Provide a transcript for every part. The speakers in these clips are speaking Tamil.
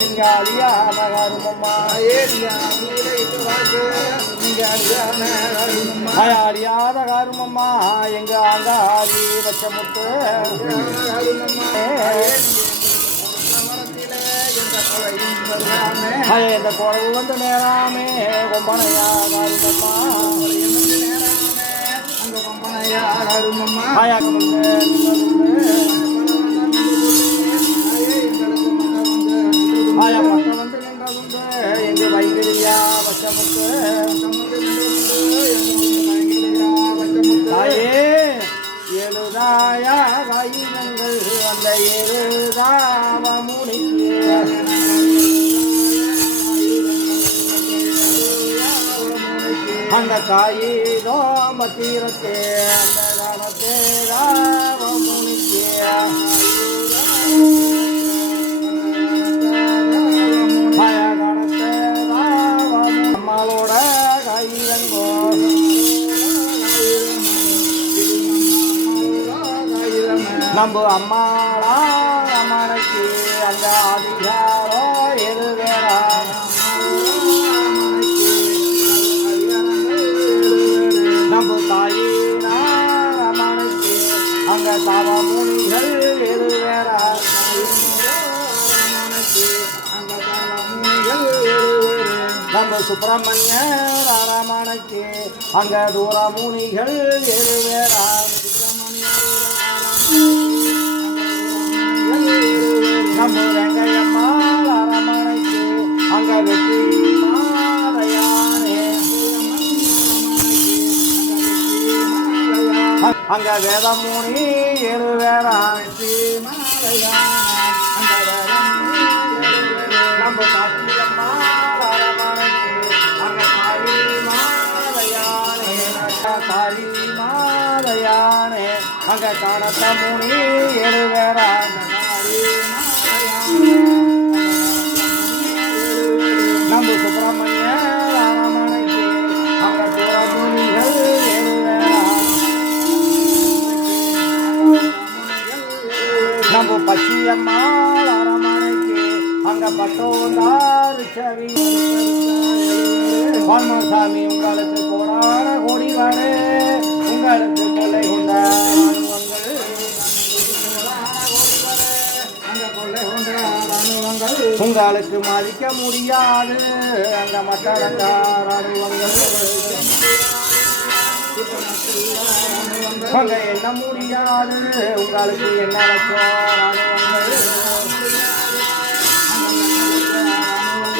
அடியானகருமம்மா அடியாத கருமம்மா எங்க அங்காரி பச்சமுத்து இந்த குழவு வந்து நேராமே கொம்பனையா கருமம்மா அங்க கொம்பனையா கருமம்மா ஆயா பக்கம் வந்து நின்றதுண்டு எங்க வைத்தியா பச்சமுத்து தாயே எழுதாயா கைதங்கள் அந்த எழுதாவ முனிக்கு அந்த காயிதோ மத்தீரத்தே அந்த காலத்தே ராவ முனிக்கு அம்மாவோட கைதங்கோ நம்ம அம்மாளா அம்மனுக்கு அந்த அதிகாரோ எது வேறா நம்ம தாயினா அம்மனுக்கு அங்க தவ முனிகள் எது வேறா நம்ம சுப்பிரமணிய ராமனுக்கு அங்க தூர முனிகள் ஏழு வேறா நம்ம வெங்கையம்மா அரமனைக்கு அங்க வெற்றி மாதையானே அங்க வேதமுனி ஏழு வேறா நம்ம காத்தியம்மா காரிமாதையானே அங்க காணத்த முனி எழுவேரா நம்ம சுப்பிரமணிய ராமனைக்கு அங்க சுரமுனிகள் எழுவேரா நம்ம பச்சியம்மா அரமனைக்கு அங்க பட்டோந்தார் சவி சாமி உங்களுக்கு கோடான கோடி வாடு உங்களுக்கு கொள்ளை கொண்ட உங்களுக்கு மதிக்க முடியாது அந்த மற்றவங்கள் அங்க என்ன முடியாது உங்களுக்கு என்ன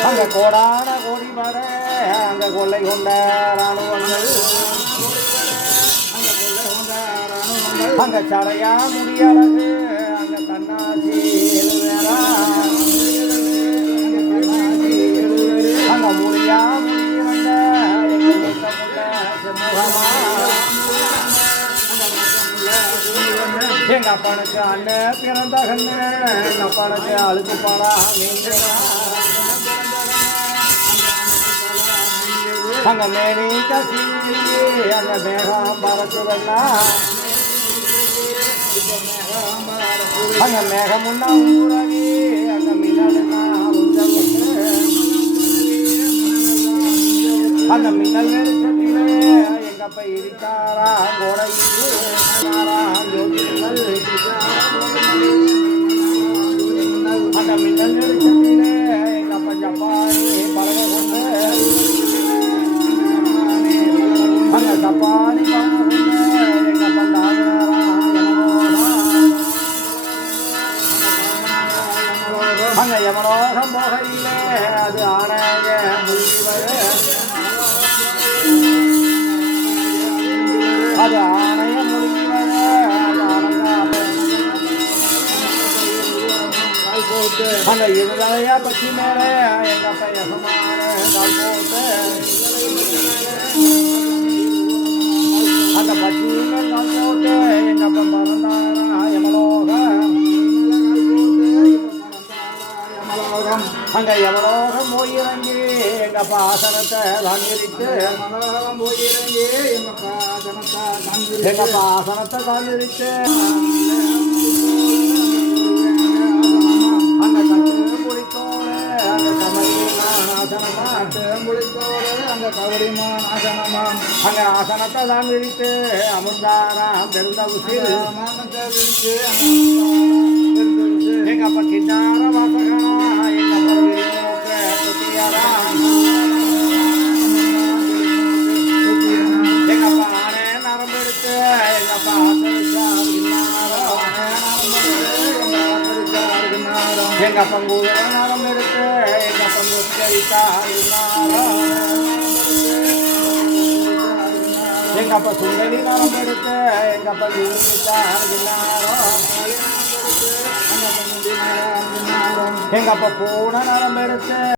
அங்க கோடான கோடி வர அங்க கொள்ளை கொண்ட ராணுவங்கள் அங்க சடையா முடியழகு அங்க தன்னாசி அங்க முடியா முடியவங்க எங்க அப்பனுக்கு அண்ணன் பிறந்த கண்ணு எங்க அப்பனுக்கு அழுக்கு பாடா அங்க மேனி கசி அங்க மேகம் பறக்குதல்லா அங்க மேகம் முன்னா ஊரவி அங்க மின்னலுன்னா அந்த மின்னல் வெளிச்சத்திலே எங்க அப்ப இருக்காரா கோடையில் அந்த மின்னல் வெளிச்சத்திலே எங்க அப்ப ஜப்பானி பழக கொண்டு அங்க தப்பானி எங்க அங்க யமலோகம் போகையிலே அது ஆனக முடிவது அது ஆணைய முடிவது அந்த இருதலையா பற்றி மேலே எங்க பையசமான போட்டு அந்த பச்சீங்கள் கால் போட்டு எங்க அப்பா பறந்தாரா யமலோக அங்க யமலோகம் போயிறங்கி எங்க அப்பா ஆசனத்தை தாங்கிரித்து எங்க அப்பா ஆசனத்தை தாங்கிரித்து அந்த கட்டு முடித்தோடு தேங்குளித்தோடு அந்த கவரிமான் ஆசனமாம் அங்க ஆசனத்தை தான் விரித்து அமுர்தாராம் பெருந்த உசில் மாமத்தை விரித்து எங்க அப்ப கிட்டார வாசகனா எங்க அப்ப விரிமூக்க குட்டியாராம் எங்க அப்பா ஆனே நரம்பெடுத்து எங்க அப்பா ஆசரிச்சார் எங்க அப்பா கூட நரம்பெடுத்து எங்க அப்பா முச்சரித்தார் எங்க அப்பா சுண்டலி நரம்பெடுத்து எங்க அப்பா விரித்தார் எங்க அப்பா பூனை நரம்பெடுத்து